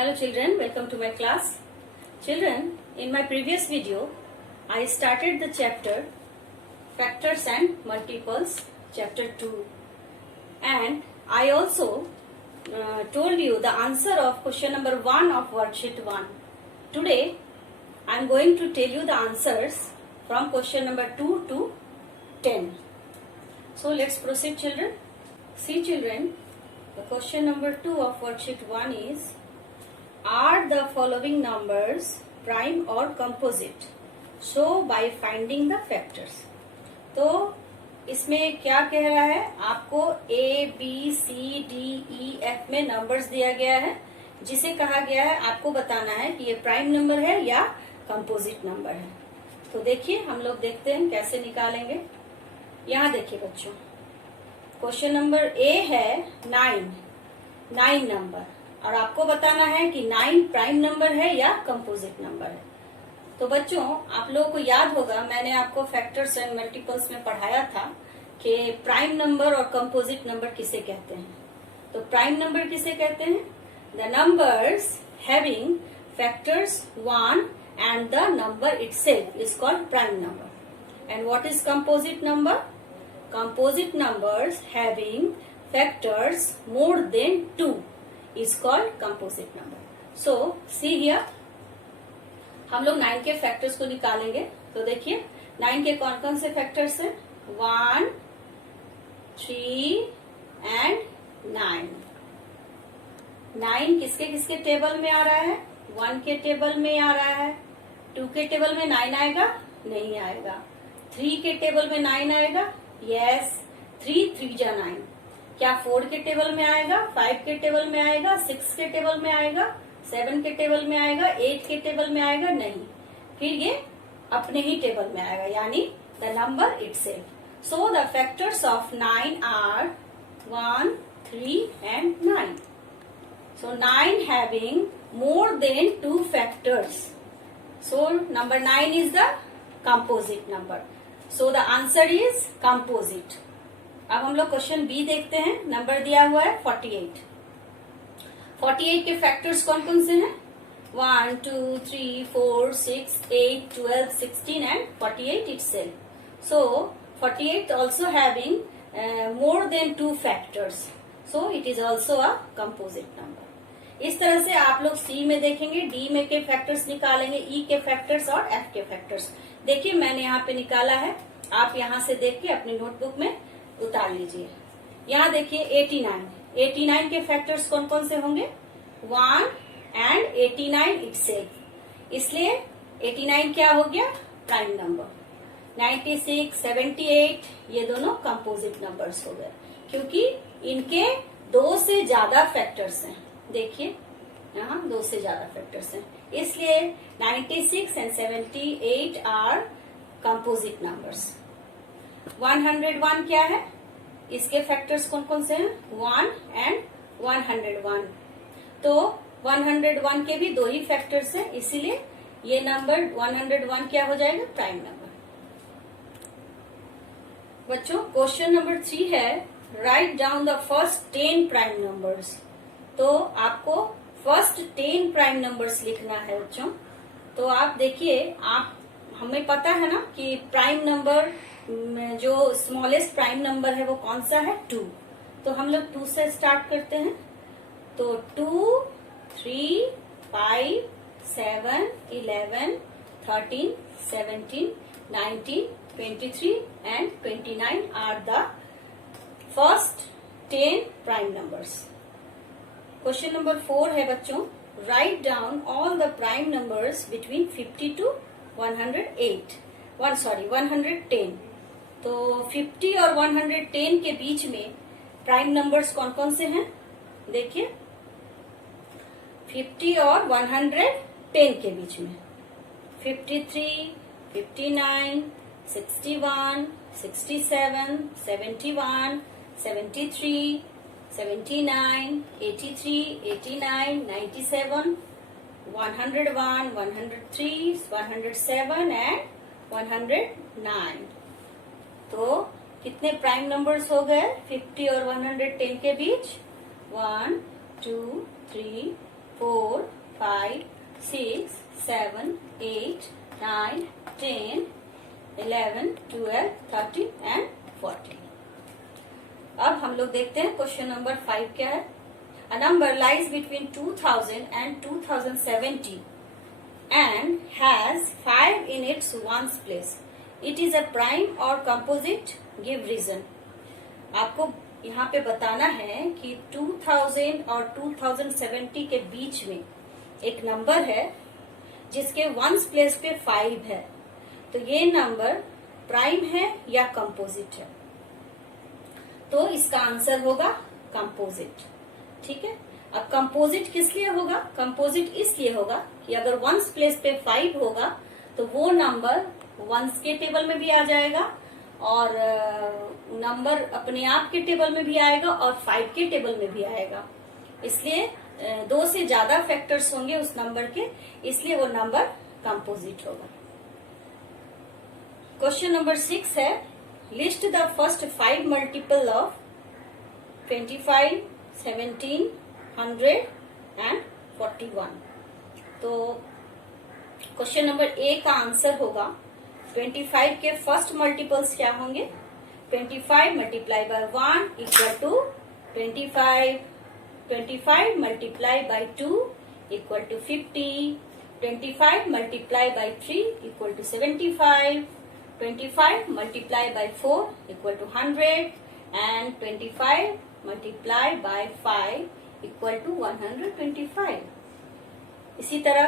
Hello children, welcome to my class. Children, in my previous video, I started the chapter Factors and Multiples, chapter 2. And I also told you the answer of question number 1 of worksheet 1. Today, I am going to tell you the answers from question number 2 to 10. So let's proceed children. See children, the question number 2 of worksheet 1 is, are the following numbers prime or composite? Show by finding the factors. तो इसमें क्या कह रहा है, आपको A, B, C, D, E, F में numbers दिया गया है, जिसे कहा गया है आपको बताना है कि ये प्राइम नंबर है या कंपोजिट नंबर है. तो देखिए हम लोग देखते हैं कैसे निकालेंगे. यहाँ देखिए बच्चों, क्वेश्चन नंबर A है 9 नंबर, और आपको बताना है कि 9 प्राइम नंबर है या कंपोजिट नंबर है. तो बच्चों आप लोगों को याद होगा, मैंने आपको फैक्टर्स एंड मल्टीपल्स में पढ़ाया था कि प्राइम नंबर और कंपोजिट नंबर किसे कहते हैं. तो प्राइम नंबर किसे कहते हैं? The numbers having factors 1 and the number itself is called prime number. And what is composite number? Composite numbers having factors more than 2 is called composite number. So see here, हम लोग 9 के factors को निकालेंगे. तो देखिए 9 के कौन कौन से फैक्टर्स हैं? 1, 3 एंड 9. 9 किसके किसके टेबल में आ रहा है? 1 के टेबल में आ रहा है. 2 के टेबल में 9 आएगा? नहीं आएगा. 3 के टेबल में 9 आएगा? यस. 3 जा 9. क्या 4 के टेबल में आएगा? 5 के टेबल में आएगा? 6 के टेबल में आएगा? 7 के टेबल में आएगा? 8 के टेबल में आएगा? नहीं. फिर ये अपने ही टेबल में आएगा, यानी the number itself. So the factors of 9 are 1, 3 and 9. So 9 having more than 2 factors. So number 9 is the composite number. So the answer is composite. अब हम लोग क्वेश्चन बी देखते हैं. नंबर दिया हुआ है 48. 48 के फैक्टर्स कौन कौन से हैं? 1, 2, 3, 4, 6, 8, 12, 16 and 48 itself. So 48 also having more than 2 factors. So it is also a composite number. इस तरह से आप लोग सी में देखेंगे, डी में के फैक्टर्स निकालेंगे, ई के फैक्टर्स और एफ के फैक्टर्स. देखिए मैंने यहाँ पे निकाला है, आप यहाँ से देख के अपनी नोटबुक में उतार लीजिए. यहाँ देखिए 89 के फैक्टर्स कौन कौन से होंगे? 1 एंड 89 इटसेल्फ. इसलिए 89 क्या हो गया? Prime number. 96, 78 ये दोनों कंपोजिट नंबर्स हो गए, क्योंकि इनके 2 से ज्यादा फैक्टर्स हैं. देखिए यहाँ 2 से ज्यादा फैक्टर्स हैं, इसलिए 96 एंड 78 आर कंपोजिट नंबर्स. 101 क्या है? इसके फैक्टर्स कौन कौन से हैं? 1 एंड 101. तो 101 के भी 2 ही फैक्टर्स हैं, इसीलिए ये नंबर 101 क्या हो जाएगा? Prime number. बच्चों क्वेश्चन नंबर 3 है, write down the first 10 prime numbers. तो आपको फर्स्ट 10 प्राइम नंबर्स लिखना है बच्चों. तो आप देखिए, आप हमें पता है ना कि प्राइम नंबर जो स्मॉलेस्ट प्राइम नंबर है वो कौन सा है? 2. तो हम लोग 2 से स्टार्ट करते हैं. तो 2, 3, 5, 7, 11, 13, 17, 19, 23 and 29 are the first 10 prime numbers. Question number 4 है बच्चों, write down all the prime numbers between 50 to 110. तो 50 और 110 के बीच में प्राइम नंबर्स कौन कौन से हैं? देखिए 50 और 110 के बीच में 53, 59, 61, 67, 71, 73, 79, 83, 89, 97, 101, 103, 107 एंड 109. तो कितने प्राइम नंबर्स हो गए 50 और 110 के बीच? 1, 2, 3, 4, 5, 6, 7, 8, 9, 10, 11, 12, 13 एंड 14। अब हम लोग देखते हैं क्वेश्चन नंबर 5 क्या है। A number lies between 2000 and 2070 and has 5 in its ones place. It is a prime or composite? Give reason. आपको यहाँ पे बताना है कि 2000 और 2070 के बीच में एक नंबर है जिसके वंस प्लेस पे 5 है, तो ये नंबर प्राइम है या कंपोजिट है। तो इसका आंसर होगा कंपोजिट। ठीक है, अब कंपोजिट किस लिए होगा? कंपोजिट इसलिए होगा कि अगर वंस प्लेस पे 5 होगा तो वो नंबर वंस के टेबल में भी आ जाएगा और नंबर अपने आप के टेबल में भी आएगा और 5 के टेबल में भी आएगा। इसलिए 2 से ज्यादा फैक्टर्स होंगे उस नंबर के, इसलिए वो नंबर कंपोजिट होगा। क्वेश्चन नंबर 6 है, list the first 5 multiple of 25, 17, 100 and 41। तो क्वेश्चन नंबर ए का आंसर होगा 25 के फर्स्ट मल्टीपल्स क्या होंगे? 25 multiply by 1 equal to 25, 25 multiply by 2 equal to 50, 25 multiply by 3 equal to 75, 25 multiply by 4 equal to 100 and 25 multiply by 5 equal to 125। इसी तरह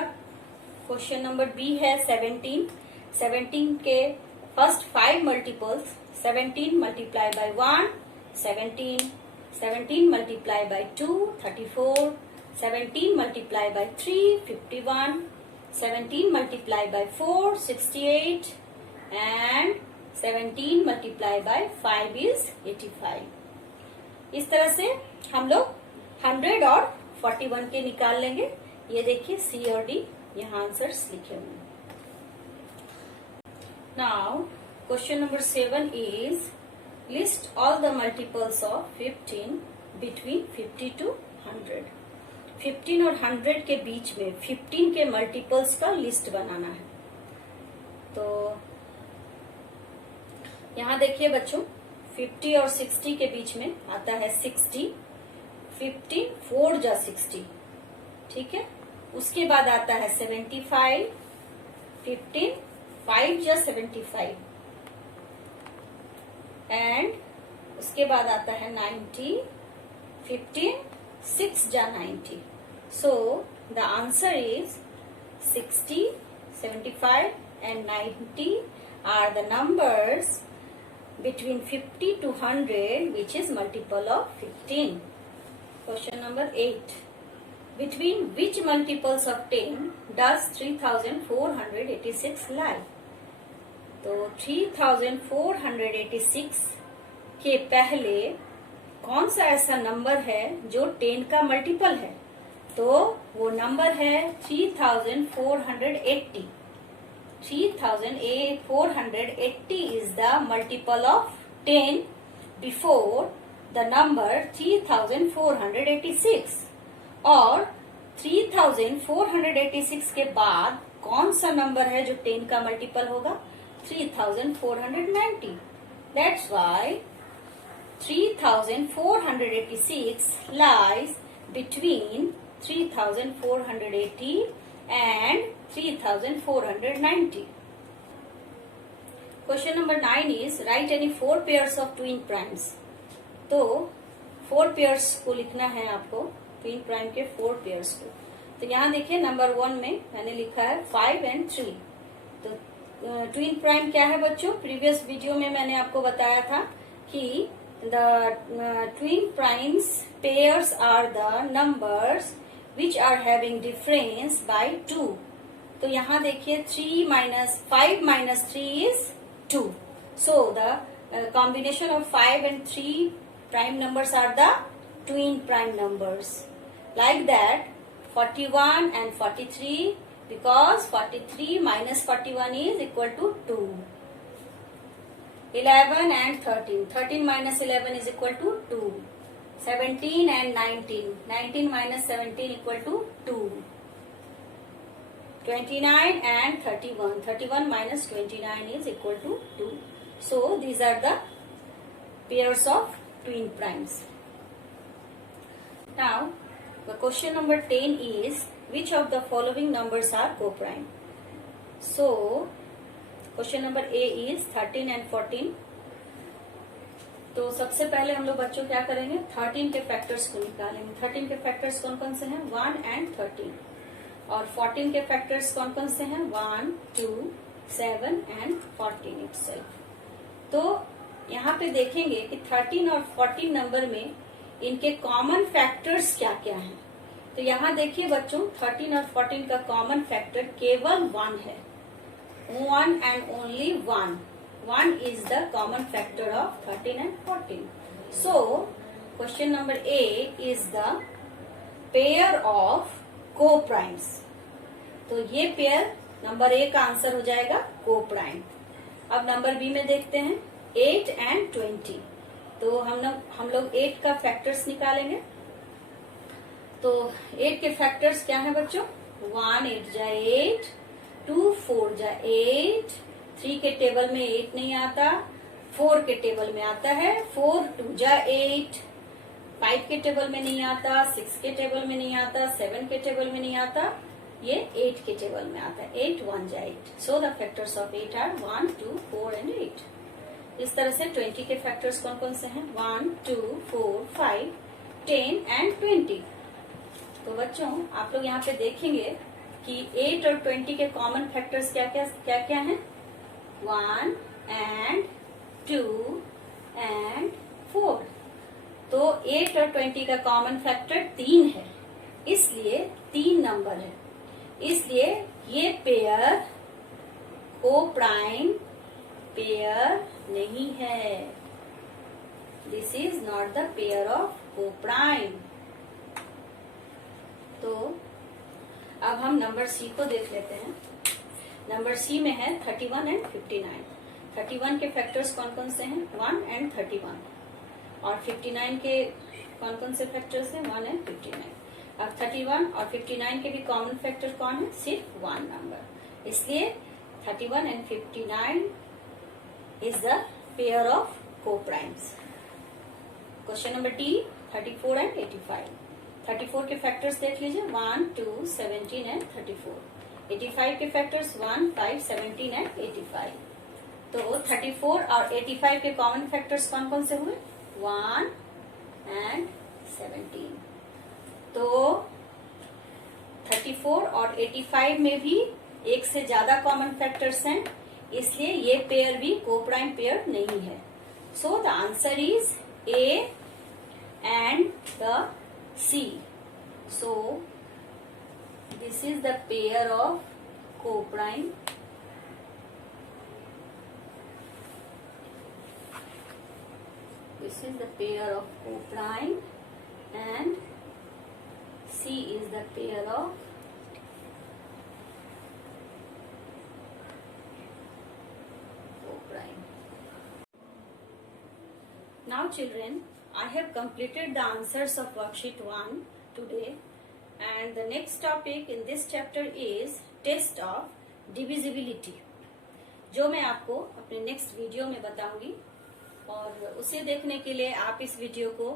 question number B है 17। 17 के first 5 multiples 17 multiply by 1 17, 17 multiply by 2 34, 17 multiply by 3 51, 17 multiply by 4 68 and 17 multiply by 5 is 85। इस तरह से हम लोग 100 और 41 के निकाल लेंगे। ये देखिए सी और डी यहाँ आंसर्स लिखे हुए हैं। Now question number 7 is list all the multiples of 15 between 50 to 100। 15 और 100 के बीच में 15 के मल्टीपल्स का लिस्ट बनाना है। तो यहाँ देखिए बच्चों, 50 और 60 के बीच में आता है 60, 50 4 जा 60। ठीक है, उसके बाद आता है 75, 15 5 जा 75 एंड उसके बाद आता है 90, 15 6 जा 90। सो the answer is 60, 75 and 90 are the numbers between 50 to 100 which is multiple of 15। Question number 8, between which multiples of 10 does 3486 lie? तो 3486 के पहले कौन सा ऐसा नंबर है जो 10 का मल्टीपल है? तो वो नंबर है 3480। 3480 is the multiple of 10 before the number 3486 और 3486 के बाद कौन सा नंबर है जो 10 का मल्टीपल होगा? 3490। That's why 3486 lies between 3480 and 3490। Question number 9 is write any 4 pairs of twin primes। तो 4 pairs को लिखना है आपको, twin prime के 4 pairs को। तो यहाँ देखिए नंबर 1 में मैंने लिखा है 5 and 3। तो ट्विन प्राइम क्या है बच्चों? प्रीवियस वीडियो में मैंने आपको बताया था कि the twin primes pairs are the numbers which are having difference by 2। तो यहाँ देखिए 5 minus 3 is 2। So the combination of 5 and 3 prime numbers are the twin prime numbers। Like that 41 and 43, because 43 minus 41 is equal to 2। 11 and 13, 13 minus 11 is equal to 2। 17 and 19. 19 minus 17 equal to 2. 29 and 31. 31 minus 29 is equal to 2. So these are the pairs of twin primes. Now the question number 10 is, which of the following numbers are co-prime? So question number A is 13 and 14. तो सबसे पहले हम लोग बच्चों क्या करेंगे, 13 के factors को निकालेंगे. 13 के फैक्टर्स कौन कौन से हैं? 1 and 13. और 14 के फैक्टर्स कौन कौन से हैं? 1, 2, 7 and 14 itself. तो यहाँ पे देखेंगे कि 13 और 14 नंबर में इनके कॉमन फैक्टर्स क्या क्या हैं. तो यहाँ देखिए बच्चों, 13 और 14 का कॉमन फैक्टर केवल 1 है. 1 and only 1. 1 is the common factor of 13 and 14. So, question number A is the pair of co-primes. तो ये पेयर नंबर A का आंसर हो जाएगा co-prime. अब नंबर B में देखते हैं 8 and 20. तो हम लोग 8 का फैक्टर्स निकालेंगे. तो 8 के फैक्टर्स क्या है बच्चों? 1 8 जा 8, 2 4 जा 8, 3 के टेबल में 8 नहीं आता, 4 के टेबल में आता है, 4 2 जा 8, 5 के टेबल में नहीं आता, 6 के टेबल में नहीं आता, 7 के टेबल में नहीं आता, ये 8 के टेबल में आता है. 8 1 जा 8. So the factors of 8 are 1 2 4 and 8. इस तरह से 20 के फैक्टर्स कौन कौन से हैं? 1 2 4 5 10 एंड 20. तो बच्चों आप लोग यहाँ पे देखेंगे कि 8 और 20 के कॉमन फैक्टर्स क्या क्या हैं? 1 and 2 and 4. तो 8 और 20 का कॉमन फैक्टर 3 है, इसलिए 3 नंबर है. इसलिए ये पेयर को-प्राइम पेयर नहीं है. This is not the pair of co-prime. तो अब हम नंबर सी को देख लेते हैं. नंबर सी में है 31 एंड 59. 31 के फैक्टर्स कौन कौन से हैं? 1 and 31. और 59 के कौन कौन से फैक्टर्स हैं? 1 and 59. अब 31 और 59 के भी कॉमन फैक्टर कौन है? सिर्फ 1 नंबर. इसलिए 31 and 59 is the pair of coprimes. Question number D 34 and 85. 34 के फैक्टर्स देख लीजिए, 1 2 17 and 34. 85 के फैक्टर्स 1 5 17 एंड 85. तो 34 और 85 के कॉमन फैक्टर्स कौन कौन से हुए? 1 एंड 17. तो 34 और 85 में भी एक से ज्यादा कॉमन फैक्टर्स हैं, इसलिए ये पेयर भी को-प्राइम पेयर नहीं है. So the answer is A and the C. So this is the pair of co-prime. This is the pair of co-prime and C is the pair of co-prime. Now children, I have completed the answers of worksheet 1 today. And the next topic in this chapter is test of divisibility, जो मैं आपको अपने next video में बताऊंगी. और उसे देखने के लिए आप इस वीडियो को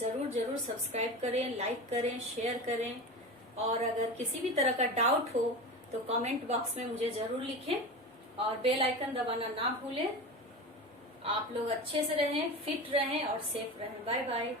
जरूर सब्सक्राइब करें, लाइक करें, शेयर करें. और अगर किसी भी तरह का डाउट हो तो कमेंट बॉक्स में मुझे जरूर लिखें और बेल आइकन दबाना ना भूलें. आप लोग अच्छे से रहें, फिट रहें और सेफ रहें. Bye bye.